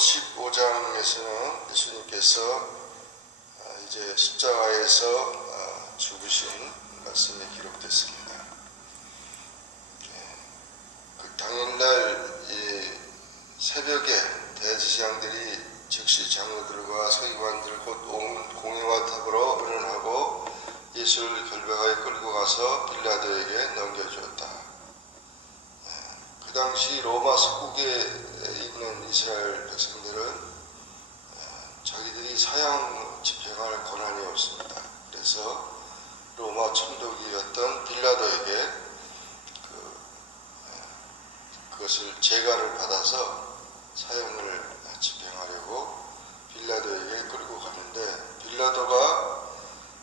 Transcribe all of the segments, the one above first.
15장에서는 예수님께서 이제 십자가에서 죽으신 말씀이 기록됐습니다. 그 당일날 새벽에 대제사장들이 즉시 장로들과 서기관들 곧 온 공회와 더불어 의논하고 예수를 결박하여 끌고 가서 빌라도에게 넘겨주었다. 그 당시 로마 속국에 있는 이스라엘 백성들은 자기들이 사형 집행할 권한이 없습니다. 그래서 로마 총독이었던 빌라도에게 그것을 재가를 받아서 사형을 집행하려고 빌라도에게 끌고 갔는데, 빌라도가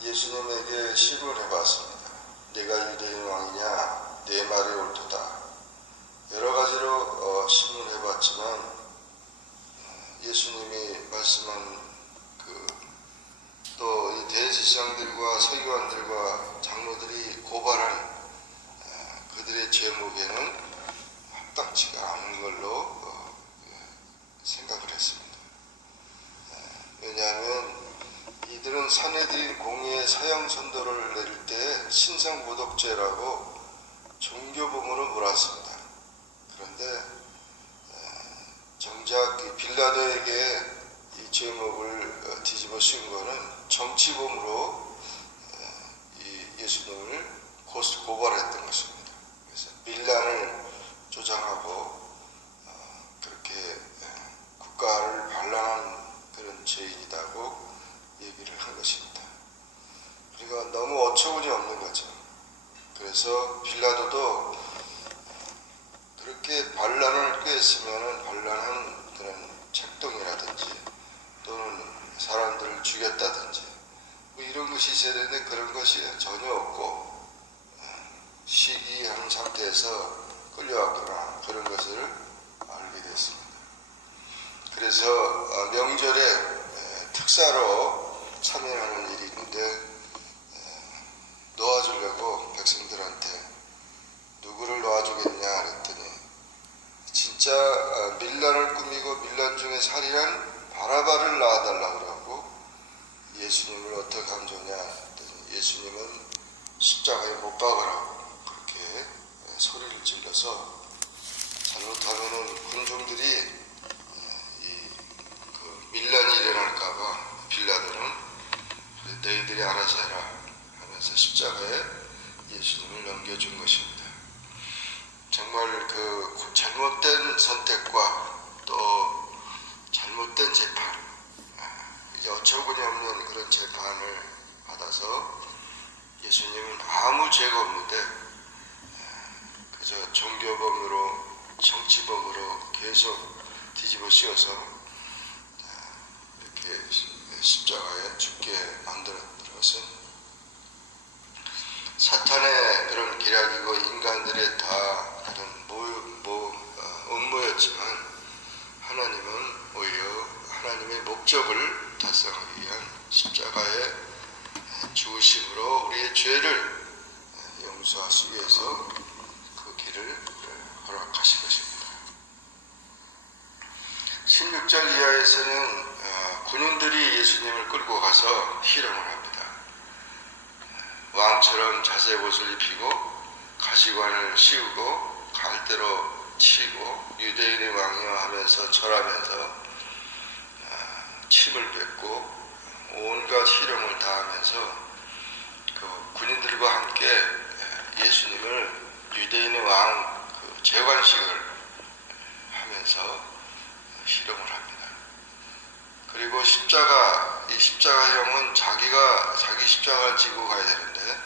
예수님에게 시문해봤습니다. 내가 유대인 왕이냐? 내 말이 옳도다. 여러 가지로 시문해봤지만 예수님이 말씀한 또 이 대제사장들과 서기관들과 장로들이 고발한 그들의 제목에는 합당치가 않은 걸로 생각을 했습니다. 왜냐하면 이들은 사내들인 공의의 사형 선고를 내릴 때 신성모독죄라고 종교범으로 몰았습니다. 그런데 정작 빌라도에게 이 제목을 뒤집어 씌운 것은 정치범으로 예수님을 고발했던 것입니다. 그래서 밀란을 조장하고 그렇게 국가를 반란한 그런 죄인이라고 얘기를 한 것입니다. 그러니까 너무 어처구니 없는 거죠. 그래서 빌라도도 그렇게 반란을 꾀했으면 반란한 그런 책동이라든지 또는 사람들을 죽였다든지 뭐 이런 것이 있어야 되는데 그런 것이 전혀 없고 시기한 상태에서 끌려왔구나, 그런 것을 알게 됐습니다. 그래서 명절에 특사로 참여하는 일이 있는데 놓아주려고 백성들한테 누구를 놓아주겠냐 그랬더니 진짜 밀란을 꾸미고 밀란 중에 살인한 바라바를 낳아달라고 그러고, 예수님을 어떻게 하면 좋냐 했더니 예수님은 십자가에 못 박으라고 그렇게 소리를 질러서, 잘못하면은 군중들이 밀란이 일어날까봐 빌라도는 너희들이 알아서 해라 하면서 십자가에 예수님을 넘겨준 것입니다. 정말 그 잘못된 선택과 또 잘못된 재판, 이제 어처구니 없는 그런 재판을 받아서 예수님은 아무 죄가 없는데 그저 종교범으로 정치범으로 계속 뒤집어 씌워서 이렇게 십자가에 죽게 만들었던 것은 사탄의 그런 계략이고 인간들의 다 그런 음모였지만, 하나님은 오히려 하나님의 목적을 달성하기 위한 십자가의 죽으심으로 우리의 죄를 용서하시기 위해서 그 길을 허락하신 것입니다. 16절 이하에서는 군인들이 예수님을 끌고 가서 희롱을 합니다. 왕처럼 자색 옷을 입히고 가시관을 씌우고 갈대로 치고 유대인의 왕이여 하면서 절하면서 침을 뱉고 온갖 희롱을 다하면서 그 군인들과 함께 예수님을 유대인의 왕 재관식을 하면서 희롱을 합니다. 그리고 이 십자가형은 자기 십자가를 지고 가야 되는데,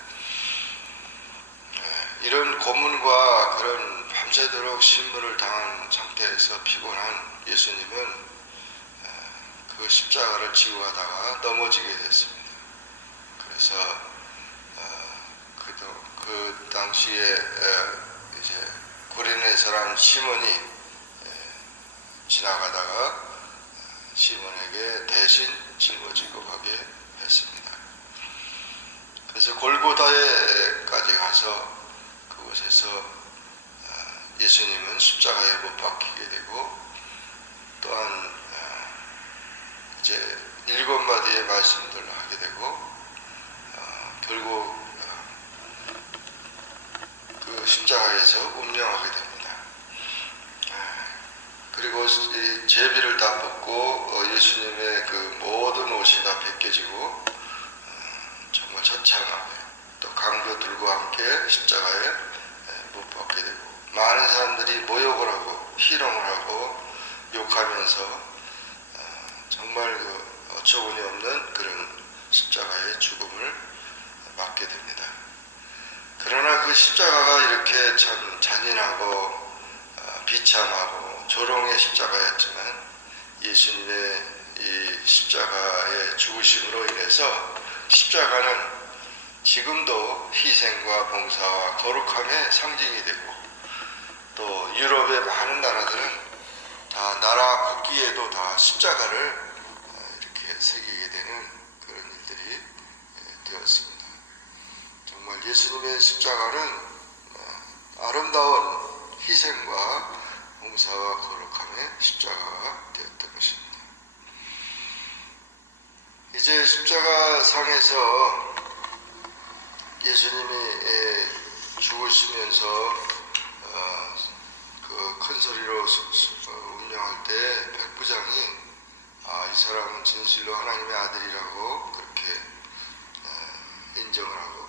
이런 고문과 그런 밤새도록 신문을 당한 상태에서 피곤한 예수님은 그 십자가를 지고 가다가 넘어지게 됐습니다. 그래서 그 당시에 이제 구레네 사람 시몬이 지나가다가 시몬에게 대신 짊어지고 가게 했습니다. 그래서 골고다에까지 가서 그곳에서 예수님은 십자가에 못 박히게 되고, 또한 이제 7마디의 말씀들을 하게 되고 결국 그 십자가에서 운명하게 됩니다. 그리고 이 제비를 다 벗고 예수님의 그 모든 옷이 다 벗겨지고 정말 처참하게 또 강도들과 함께 십자가에 못 박게 되고 많은 사람들이 모욕을 하고 희롱을 하고 욕하면서 정말 그 어처구니 없는 그런 십자가의 죽음을 맞게 됩니다. 그러나 그 십자가가 이렇게 참 잔인하고 비참하고 조롱의 십자가였지만 예수님의 이 십자가의 죽으심으로 인해서 십자가는 지금도 희생과 봉사와 거룩함의 상징이 되고 또 유럽의 많은 나라들은 다 나라 국기에도 다 십자가를 이렇게 새기게 되는 그런 일들이 되었습니다. 정말 예수님의 십자가는 아름다운 희생과 봉사와 거룩함의 십자가가 되었던 것입니다. 이제 십자가 상에서 예수님이 죽으시면서 그 큰 소리로 운명할 때 백부장이 이 사람은 진실로 하나님의 아들이라고 그렇게 인정을 하고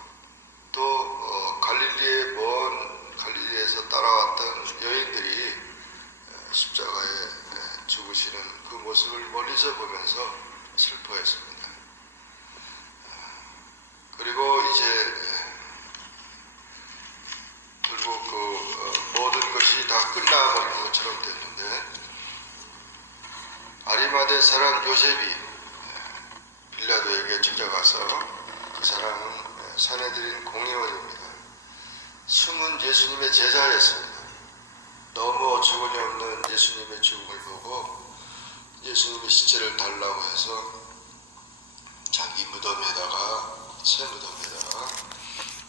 또 갈릴리에서 따라왔던 여인들이 십자가에 죽으시는 그 모습을 멀리서 보면서 슬퍼했습니다. 그리고 이제 결국 그 모든 것이 다 끝나버린 것처럼 됐는데 아리마대 사람 요셉이 빌라도에게 찾아가서 그 사람은 사내들인 공의원입니다. 숨은 예수님의 제자였습니다. 너무 어처구니 없는 예수님의 죽음을 보고 예수님의 시체를 달라고 해서 자기 무덤에다가 새 무덤에다가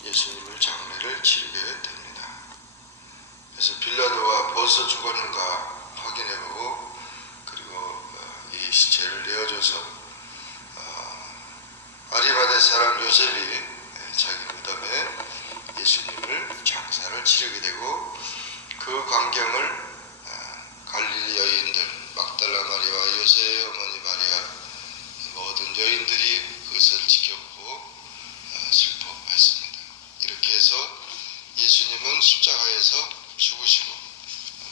예수님을 장례를 치르게 됩니다. 그래서 빌라도가 벌써 죽었는가 확인해보고 그리고 이 시체를 내어줘서 아리마대 사람 요셉이 자기 무덤에 예수님을 장사를 치르게 되고 그 광경을 갈릴리 여인들 막달라 마리아와 요새의 어머니 마리아 모든 여인들이 그것을 지켜보고 슬퍼했습니다. 이렇게 해서 예수님은 십자가에서 죽으시고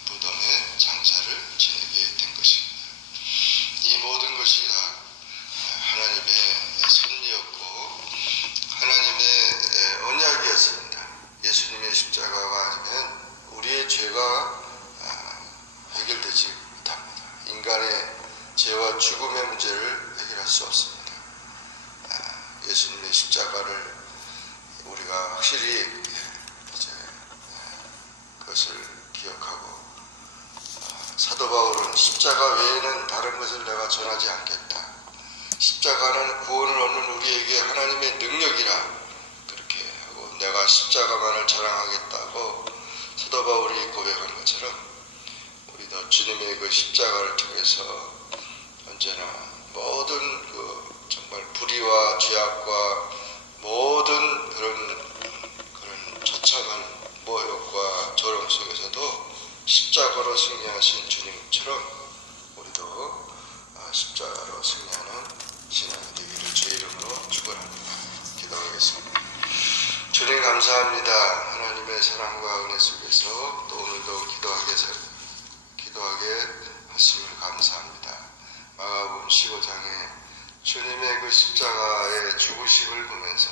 무덤에 장사를 지내게 된 것입니다. 이 모든 것이 다 하나님의 섭리였고 하나님의 언약이었습니다. 예수님의 십자가가 아니면 우리의 죄가 해결되지 못합니다. 인간의 죄와 죽음의 문제를 해결할 수 없습니다. 예수님의 십자가를 우리가 확실히 이제 그것을 기억하고 사도 바울은 십자가 외에는 다른 것을 내가 전하지 않겠다. 십자가는 구원을 얻는 우리에게 하나님의 능력이라 그렇게 하고 내가 십자가만을 자랑하겠다고 사도 바울이 고백한 것처럼 우리도 주님의 그 십자가를 통해서 언제나 모든 그 정말 불의와 죄악과 모든 그런 처참한 모욕과 조롱 속에서도 십자가로 승리하신 주님처럼 우리도 십자가로 승리하는 신앙이 되기를 주의 이름으로 축원합니다. 기도하겠습니다. 주님 감사합니다. 하나님의 사랑과 은혜 속에서 또 오늘도 기도하게 하심을 감사합니다. 마가복음 15장에 주님의 그 십자가의 죽으심을 보면서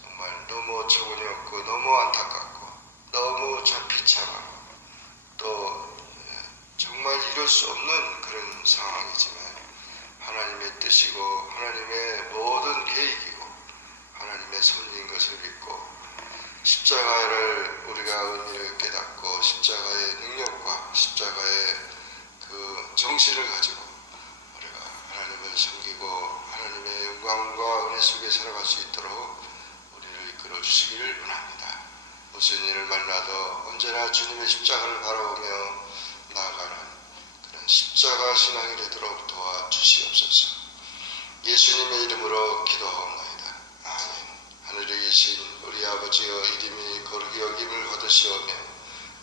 정말 너무 어처구니 없고 너무 안타깝고 너무 참 비참하고 또 정말 이룰 수 없는 그런 상황이지만 하나님의 뜻이고 하나님의 모든 계획이고 하나님의 섭리인 것을 믿고 십자가를 우리가 의미를 깨닫고 십자가의 능력과 십자가의 그 정신을 가지고 우리가 하나님을 섬기고 하나님의 영광과 은혜 속에 살아갈 수 있도록 우리를 이끌어 주시기를 원합니다. 무슨 일을 만나도 언제나 주님의 십자가를 바라보며 나아가는 그런 십자가 신앙이 되도록 도와주시옵소서. 예수님의 이름으로 기도하옵나이다. 아멘. 하늘에 계신 우리 아버지여, 이름이 거룩히 여김을 받으시오며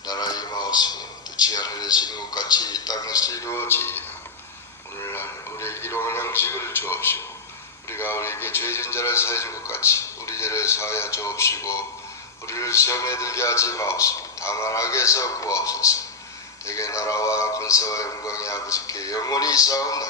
나라의 임하옵시며 뜻이 하늘에 지은 것 같이 이 땅에서 이루어지이다. 오늘날 우리에게 일용할 양식을 주옵시고 우리가 우리에게 죄진 자를 사해 준 것 같이 우리 죄를 사하여 주옵시고 우리를 시험에 들게 하지 마옵시고 다만 악에서 구하옵소서. 대개 나라와 권세와 영광이 아버지께 영원히 있사옵나이다.